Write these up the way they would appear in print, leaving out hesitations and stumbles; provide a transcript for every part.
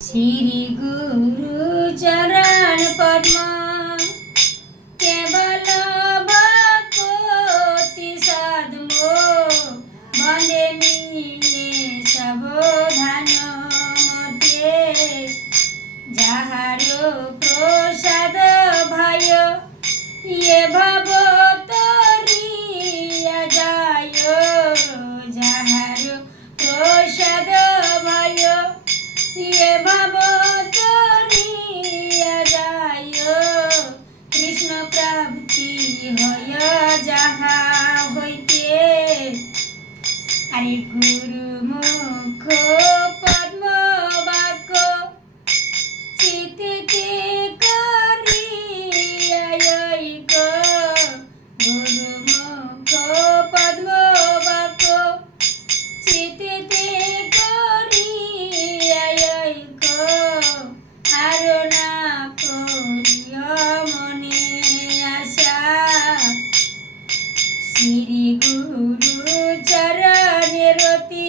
श्री गुरु चरण पद्म केवल भक्ति साधमो बंदे मिये सावधान मध्य जाहारो प्रसाद भय ये भव तरिया जाय जाहारो प्रसाद भय ये भव तरिया जाय कृष्ण प्राप्ति हय जाहा हইতে अरे गुरु मुख पद्म बाक्য চিত্তে করিয়া ঐক গুরু মুখ পদ্ম বাক্য চিত্তে করিয়া ঐক আর না করিয়া মনে আশা শ্রী গুরু চরণে রতি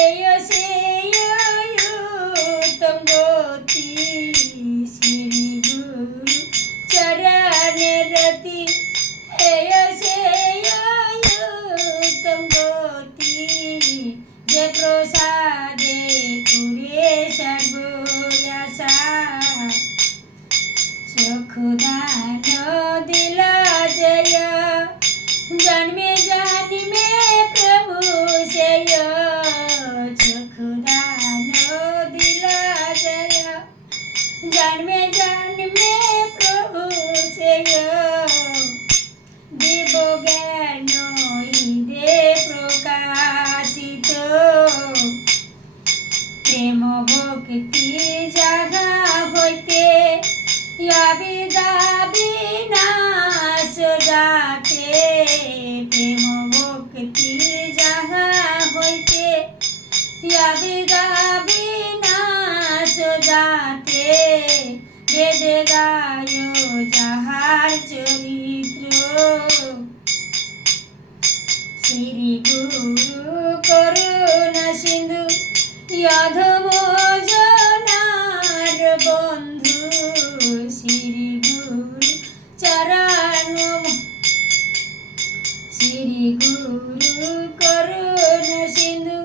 এই সেই উত্তম গতি শ্রী গুরু চরণে রতি এই সেই উত্তম গতি যে প্রসাদে করে সর্ব আশা চক্ষুদান দিলা জয় जन्मे जन्मे प्रभु जय चक्षुदान दिला जय जन्मे जन्मे प्रभु जय देव ज्ञान हृदे प्रकाशित प्रेम भक्ति जागा हইতে अविद्या विनाश जाते प्रेम भक्ति जाहा हইতে अविद्या विनाश जाते वेद गाय जाहार चरित्र श्री गुरु करुणा सिंधु अधम जनार बंधु श्री गुरु चरण श्री गुरु करुणा सिंधु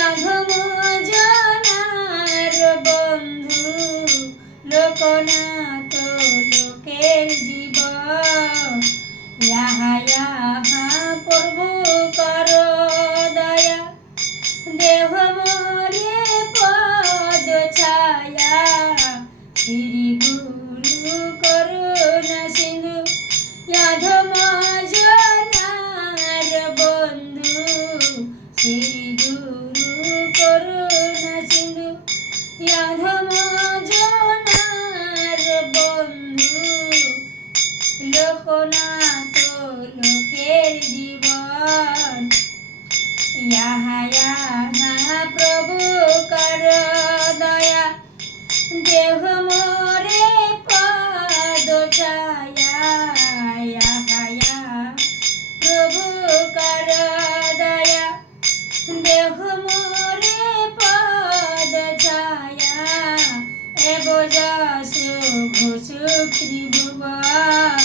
अधम जनार बंधु लोकनाथ लोकेर जीव याहा याहा प्रभु कर दया देह मोरे पद छाया श्री गुरु करुणा सिंधु अधम जनार बंधु श्री गुरु करुणा सिंधु अधम जनार बंधु लोकनाथ लोकेर जीवन याहा याहा प्रभु कर दया देह मोरे पद छाया याहा याहा प्रभु कर दया देह मोरे पद छाया एव जस घोषु त्रिभुवन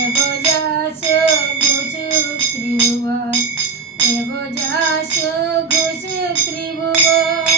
एव जस घोषु त्रिभुवन एव जस घोषु त्रिभुवन